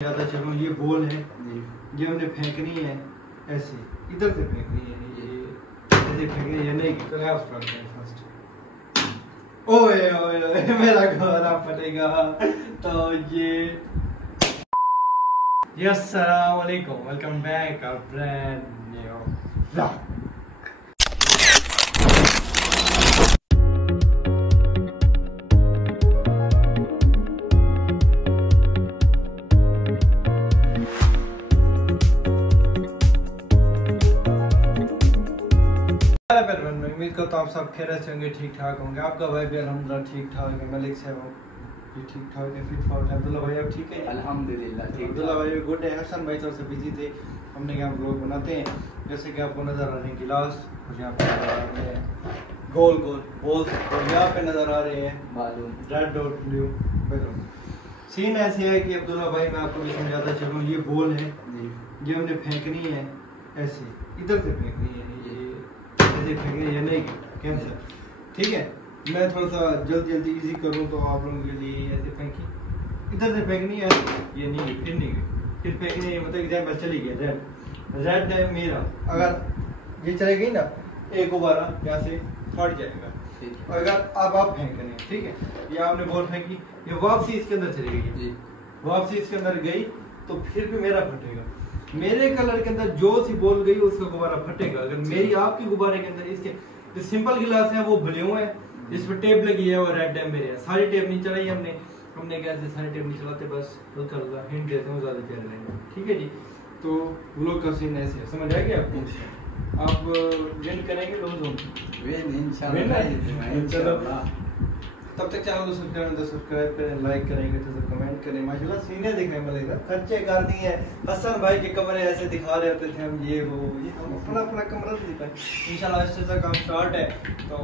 ज़्यादा चलो ये बॉल है ये हमने फेंकनी है ऐसे इधर से फेंकनी है ये ऐसे फेंकनी है नहीं चलो आप स्टार्ट करें फर्स्ट। ओए ओए ओए मेरा घोड़ा फटेगा तो ये अस्सलाम वालेकुम welcome back our brand new vlog. उम्मीद करता हूँ आप सब खैरियत से होंगे, ठीक ठाक होंगे। आपका भाई भी अल्हम्दुलिल्लाह ठीक ठाक है। मलिक साहब भी ठीक ठाक है, फिट फाट है। अब्दुल्ला भाई अब ठीक है अल्हम्दुलिल्लाह ठीक। अब्दुल्ला भाई गुड है। हसन भाई थोड़ा सा बिजी थे, हमने क्या ब्लॉग बनाते हैं। जैसे कि आपको नज़र आ रहे हैं गिलास और यहाँ पे नज़र आ रहे हैं गोल गोल बॉल्स और यहाँ पे नज़र आ रहे हैं बालून रेड और ब्लू बैलून। सीन ऐसे है कि अब्दुल्ला भाई मैं आपको भी समझाता चलूँ, ये बॉल है ये हमने फेंकनी है ऐसे इधर से फेंकनी है ये फेंकनी है नहीं कैंसर, ठीक है। मैं थोड़ा सा जल्दी इजी करूं तो आप लोगों के लिए ऐसे फेंकी इधर से फेंकनी है ये नहीं फिर नहीं गई फिर फेंकनी है मतलब एग्जाम्पल चली गया रेड है मेरा। अगर ये चले गई ना एक गुब्बारा यहाँ से फट जाएगा। अगर अब आप फेंक रहे हैं ठीक है, ये आपने बॉल फेंकी ये वापसी इसके अंदर चली गई, वापसी इसके अंदर गई तो फिर भी मेरा फटेगा। मेरे कलर के अंदर जो सी बॉल गई उसका गुब्बारा फटेगा। अगर मेरी आपकी गुब्बारे के अंदर इसके जो सिंपल गिलास है वो ब्लू है, जिस पर टेप लगी है वो रेड है मेरे। सारी टेप नहीं चलाई हमने कैसे सारी टेप नहीं चलाते, बस हल्का हल्का हिंट देते हैं ज्यादा प्यारे रहेंगे, ठीक है जी। तो व्लॉग का सीन ऐसे समझ आ गया आपको? आप विन करेंगे विन इंशाल्लाह। चलो तब तक चैनल को सब्सक्राइब करें, लाइक करेंगे तो कमेंट करें। माशाल्लाह सीने दिखने में लगा खर्चे कर दिए हैं। हसन भाई के कमरे ऐसे दिखा रहे होते थे हम ये हम अपना कमरा दिखाएं। इंशाल्लाह अच्छे से काम स्टार्ट है तो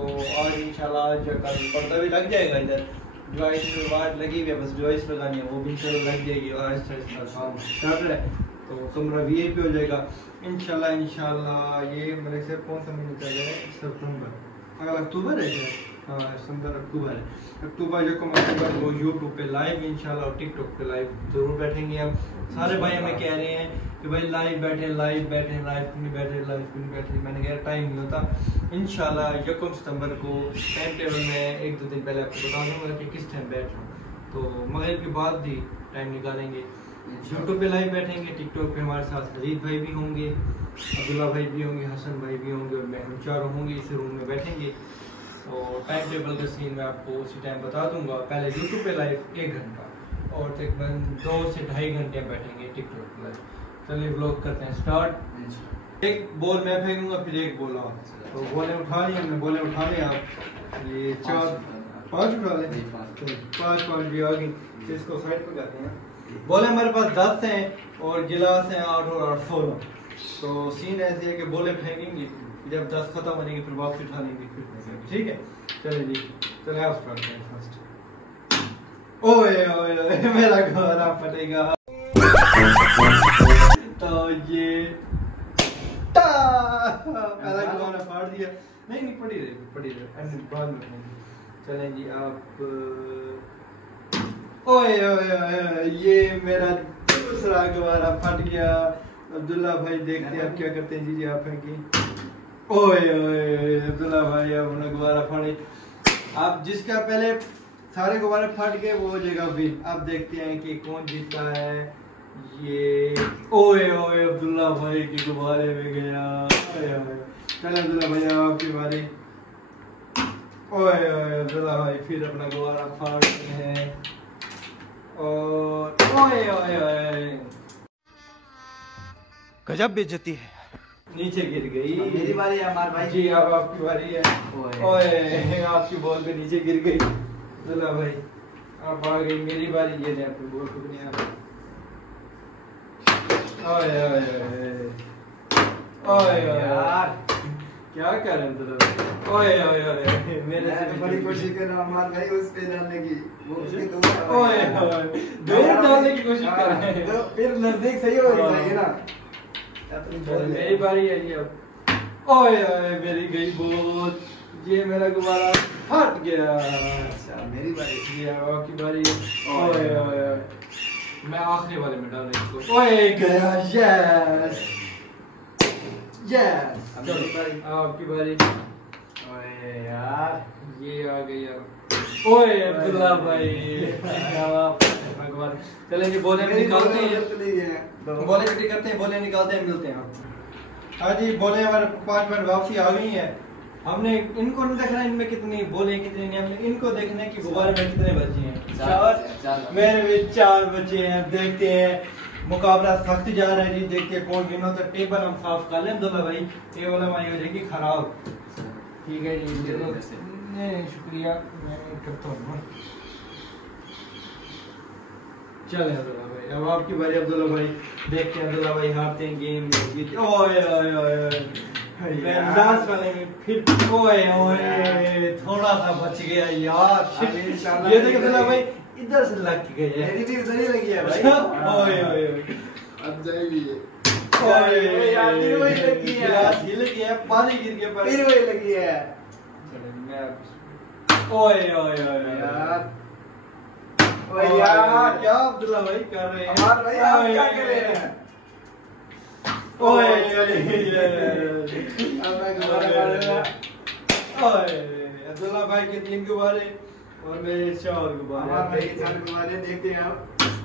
आज इंशाल्लाह जो कल पर्दा भी लग जाएगा। इधर डिवाइस वाट लगी हुई है, बस डिवाइस लगानी है वो भी इंशाल्लाह लग जाएगी और आहिस्ता काम स्टार्ट है तो कमरा वीआईपी हो जाएगा इंशाल्लाह। ये मेरे से कौन सा महीना चल रहा है? सितंबर, अगर अक्टूबर है क्या? हाँ सितंबर अक्टूबर है। अक्टूबर जो अक्टूबर वो यूट्यूब पे लाइव इंशाल्लाह और टिकटॉक पे लाइव जरूर बैठेंगे। हम सारे भाई हमें कह रहे हैं कि भाई लाइव बैठे लाइव क्यों नहीं बैठे। मैंने कहा टाइम नहीं होता। इंशाल्लाह 1 सितंबर को टाइम टेबल में 1-2 दिन पहले आपको बता दूंगा कि किस टाइम बैठ रहा हूँ, तो मगरिब के बाद भी टाइम निकालेंगे। यूट्यूब पे लाइव बैठेंगे, टिकटॉक पे हमारे साथ हरीद भाई भी होंगे, अब्दुल्ला भाई भी होंगे, हसन भाई भी होंगे और मैं हम चारों होंगे इस रूम में बैठेंगे। और टाइम टेबल का सीन मैं आपको उसी टाइम बता दूंगा। पहले यूट्यूब पे लाइव 1 घंटा और तकरीबन 2 से ढाई घंटे बैठेंगे टिकटॉक पे लाइव। चलिए व्लॉग करते हैं स्टार्ट। एक बॉल मैं फेंकूंगा फिर एक बॉल आप, तो बॉलें उठा ली हमने, बॉलें उठा ली आप ये 4-5 उठा लें, 5 भी आ गई। इसको साइड पे करते हैं। बॉलें हमारे पास 10 हैं और गिलास हैं 8 और 8 16। तो सीन ऐसे है कि बॉलें फेंकेंगे जब 10 खत्म हो जाएंगे फिर वापस उठा लेंगे फिर फेंकेंगे, ठीक है। चलिए जी चलिए आप स्टार्ट करें फर्स्ट। ओए ओए ओए मेरा घोड़ा फटेगा तो ये पहला घोड़ा फाड़ दिया। नहीं पड़ी रही बाद में फेंकेंगे। चलें जी आप ओए ओए ओए ये मेरा दूसरा गुब्बारा फट गया। अब्दुल्ला भाई देखते हैं आप क्या करते हैं। जी आप फेंकी। ओए ओए अब्दुल्ला भाई अपना गुब्बारा फाड़े। आप जिसका पहले सारे गुब्बारे फट गए वो हो जाएगा विन। अब देखते हैं कि कौन जीतता है। ये ओए ओए अब्दुल्ला भाई के गुब्बारे में गया। ओए ओए चल अब्दुल्ला भाई आपकी बारी। ओए ओए अब्दुल्ला भाई फिर अपना गुब्बारा फाड़ते हैं और ओए ओए ओए गजब बेइज्जती है, नीचे गिर गई। मेरी बारी है हमारे भाई जी अब आपकी बारी है। ओए आपकी बॉल पे नीचे गिर गई अब्दुल्ला भाई, अब आ गई मेरी बारी। ये ले आपकी बॉल टूटनी है। ओए ओए ओए यार क्या कर रहे हैं अब्दुल्ला? ओए ओए ओए मेरे से बड़ी कोशिश कर रहा हूं हमारे भाई उस पे डालने की, वो उसके ओए ओए दूर डालने की कोशिश कर रहे हैं तो फिर नजदीक सही हो जाएगी ना। मेरी बारी है ये अब। ओए ओए मेरी गई बॉल, ये मेरा गुब्बारा फट गया। अच्छा मेरी बारी। ये आपकी बारी है। ओए ओए मैं आखिरी वाले में डाल रहा हूँ। ओए गया, यस यस। चलो आपकी बारी। ओए यार ये आ गई यार। ओए अब्दुल्ला भाई भगवान। चलें जी बोले निकालते हैं, बोले छुट्टी करते हैं, बोले निकालते हैं, मिलते हैं। हाँ जी बोले हमारे 5 मिनट वापसी आ गई है। हमने इनको नहीं देखना इनमें कितनी बोले कितनी नहीं, हमने इनको देखना कि गुब्बारे में कितने बचे हैं। 4 मेरे में 4 बचे हैं। देखते हैं मुकाबला सख्त जा रहा है जी, देखते हैं कौन गिनो। तो टेबल हम साफ कर लें अब्दुल्ला भाई, टेबल हमारी हो जाएगी खराब। ठीक है जी नहीं शुक्रिया, मैं करता हूँ। चले अब्दुल्ला भाई अब आपकी बारी। अब्दुल्ला भाई देखते हैं अब्दुल्ला भाई हारते हैं गेम जीते। ओए ओए ओए मैं लास्ट वाले में फिर ओए ओए थोड़ा सा बच गया यार। ये देखो अब्दुल्ला भाई इधर से लग गए है, मेरी भी उधर ही लगी है भाई। ओए ओए अब जाएगी ये। ओए यार फिर वही लगी है, गिलास हिल गया, पानी गिर गया पर फिर वही लगी है। चलो मैं ओए ओए ओए यार ओए यार क्या अब्दुल्ला भाई कर रहे हैं? हमारे भाई आप क्या कर रहे हैं? ओए अब मैं गुब्बारा मारूंगा। ओए अब्दुल्ला भाई के 3 गुब्बारे और मेरे 4 गुब्बारे। हमारे भाई के 4 गुब्बारे देखते हैं आप।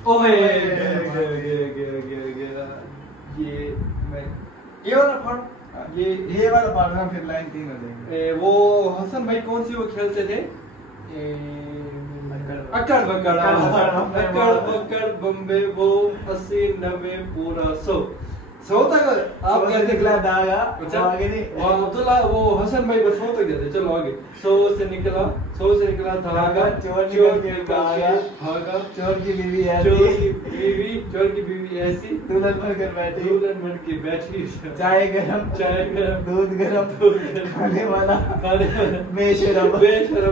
ओए ये मैं ये वाला फाड़ ये वाला पाड़ना फिर लाइन 3 हो जाएगी। वो हसन भाई कौन सी वो खेलते थे? अक्कड़ बक्कड़ बम्बे वो 80 90 पूरा 100 तक आप कैसे निकला दागा आगे नहीं। वो अब्दुल्ला वो हसन भाई बस 100 तक गए थे। चलो आगे 100 से निकला धागा चोर की बीवी ऐसी दुल्हन बन के बैठी चाय गरम दूध गरम खाने वाला बेशरम।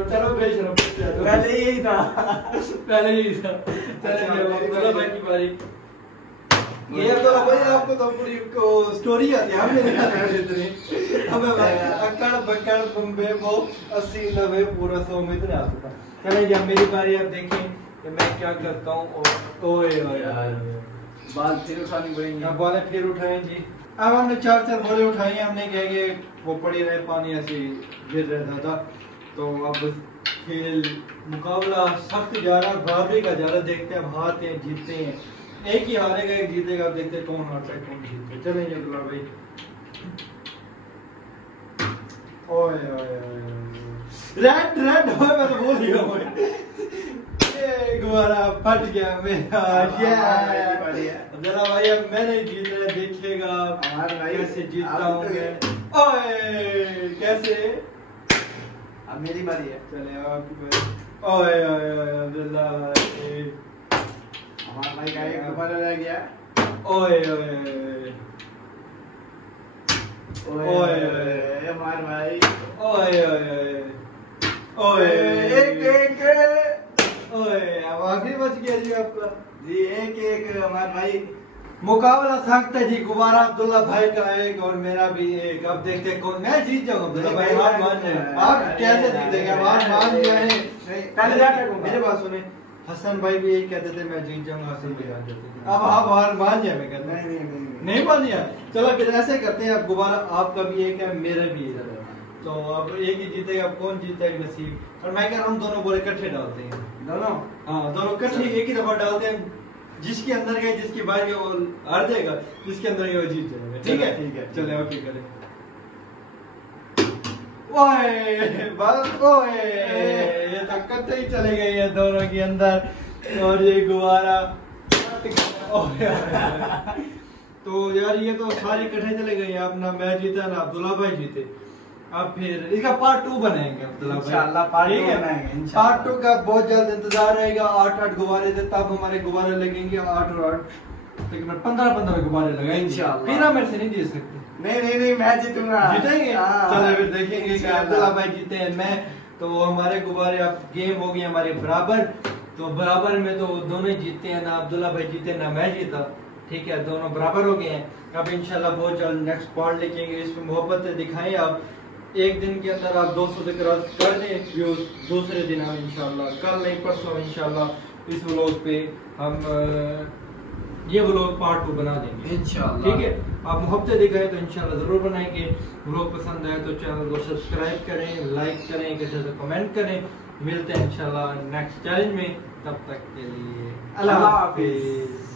चलो बेशरम पहले यही था। चलो अब्दुल्ला भाई की बारी। ये तो भाई आपको तो पूरी को स्टोरी आती है, हमें नहीं आती इतनी। हमें अक्कड़ बक्कड़ बम्बे वो 80 90 पूरा 100 में इतने आता था। चलिए जब मेरी बारी आप देखें कि मैं क्या करता हूँ। ओए यार बाल फिर उठानी पड़ेंगी। अब बोले फिर उठाएं जी। अब हमने 4 बोले उठाई हैं। हमने क्या कि वो पड़ी रहे पानी ऐसे गिर रहता था। तो अब खेल मुकाबला सख्त जा रहा, बराबरी का जा रहा। देखते हैं अब हारते हैं जीतते हैं, एक ही हारेगा एक जीतेगा। आप देखते हैं कौन हारता है कौन जीतता है। चलेंगे अब्दुल्ला भाई। ओए रेड ओए मैं तो भूल गया ओए। ये गुब्बारा फट गया मेरा। अब्दुल्ला भाई अब मैं नहीं जीत रहा, देखिएगा कैसे जीतता हूँ मैं। ओए कैसे? अब मेरी बारी है। चले आपकी बारी। ओए अब्दुल्ला भाई हमारा भाई का एक गुब्बारा रह गया। ओए हमारे भाई एक अब आखिरी बच गया जी आपका जी। एक हमारे भाई मुकाबला सख्त है जी। गुब्बारा अब्दुल्ला भाई का एक और मेरा भी एक। अब देखते हैं कौन मैं जीत जाऊंगा। अब्दुल्ला भाई हार मान जाए। आप कैसे जीतेंगे? हार मान जाए। पहले जाके मेरे बात सुने, हसन भाई भी यही कहते थे मैं जीत जाऊंगा, हसन भाई हार जाते थे। अब आप हार मान जाए। मैं कहता नहीं मान लिया। चलो फिर ऐसे करते हैं, अब गुब्बारा आपका भी एक है मेरा भी एक है। तो अब एक ही जीतेगा। अब कौन जीतेगा नसीब। और मैं कह रहा हूँ दोनों बोले इकट्ठे डालते हैं। दोनों हाँ दोनों इकट्ठे एक ही दफा डालते हैं। जिसके अंदर गए जिसकी बारी वो हार जाएगा, जिसके अंदर गए वो जीत जाएगा। ठीक है चले ओके करें। ओए ये तो कत्ते ही चले गए हैं दोनों के अंदर। और ये गुब्बारा तो यार ये तो सारे इकट्ठे चले गए हैं। अपना मैं जीता ना अब्दुल्ला भाई जीते। अब फिर इसका पार्ट 2 बनाएंगे अब्दुल्ला भाई इंशाल्लाह पार्ट 2 बनाएंगे। पार्ट 2 का बहुत जल्द इंतजार रहेगा। 8 गुब्बारे थे तब हमारे गुब्बारे लगेंगे 8 और 8 तकरीबन 15 गुब्बारे लगाएंगे इंशाल्लाह। फिर हम मेरे से नहीं जीत सकते। नहीं मैं जीतूंगा। जीतेंगे? चलो फिर देखेंगे कि अब्दुल्ला भाई जीते हैं मैं। तो हमारे गुब्बारे अब गेम हो गई हमारे बराबर। तो बराबर में तो दोनों जीतते हैं, ना अब्दुल्ला भाई जीते ना मैं जीता। ठीक है दोनों बराबर हो गए हैं। अब इंशाल्लाह बहुत जल्द नेक्स्ट पार्ट लिखेंगे। इसमें मोहब्बत दिखाएं आप। एक दिन के अंदर आप 200 से क्रॉस कर दें व्यूज। दूसरे दिन हम इंशाल्लाह कल नहीं परसों इंशाल्लाह इस व्लॉग पे हम ये व्लॉग पार्ट 2 बना देंगे इंशाल्लाह। ठीक है, आप मोहब्बतें दिखाए तो इंशाल्लाह जरूर बनाएंगे। व्लॉग पसंद आए तो चैनल को सब्सक्राइब करें, लाइक करें, एक अच्छे से कमेंट करें। मिलते हैं इंशाल्लाह नेक्स्ट चैलेंज में, तब तक के लिए अल्लाह अल्लाह हाफिज। हाफिज।